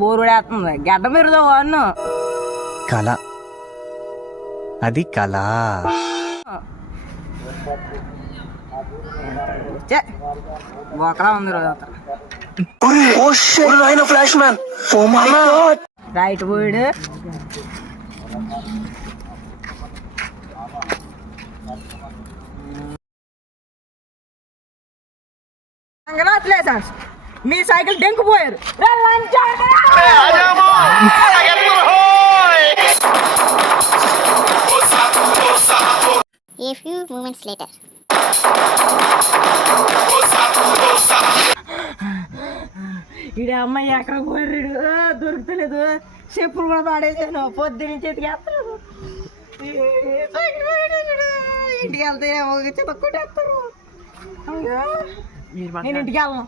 Bore పడేస్తుంది గడ్డ మీరు అన్ను కళ అది కళ బొకరా ఉంది రోజు ఫ్లాష్ మ్యాన్ రైట్ పోయాడు కంగ్రాచులేషన్స్ మీ సైకిల్ డెంకుపోయారు A few moments later. ఇడ అమ్మాయి ఎక్కడ పోయాడు దొరుకుతలేదు చెప్పులు కూడా పాడేసాను పొద్దు నుంచి ఎత్తికేస్తాను ఇంటికి వెళ్తే చెతక్కొట్టేస్తారు నేను ఇంటికి వెళ్ళను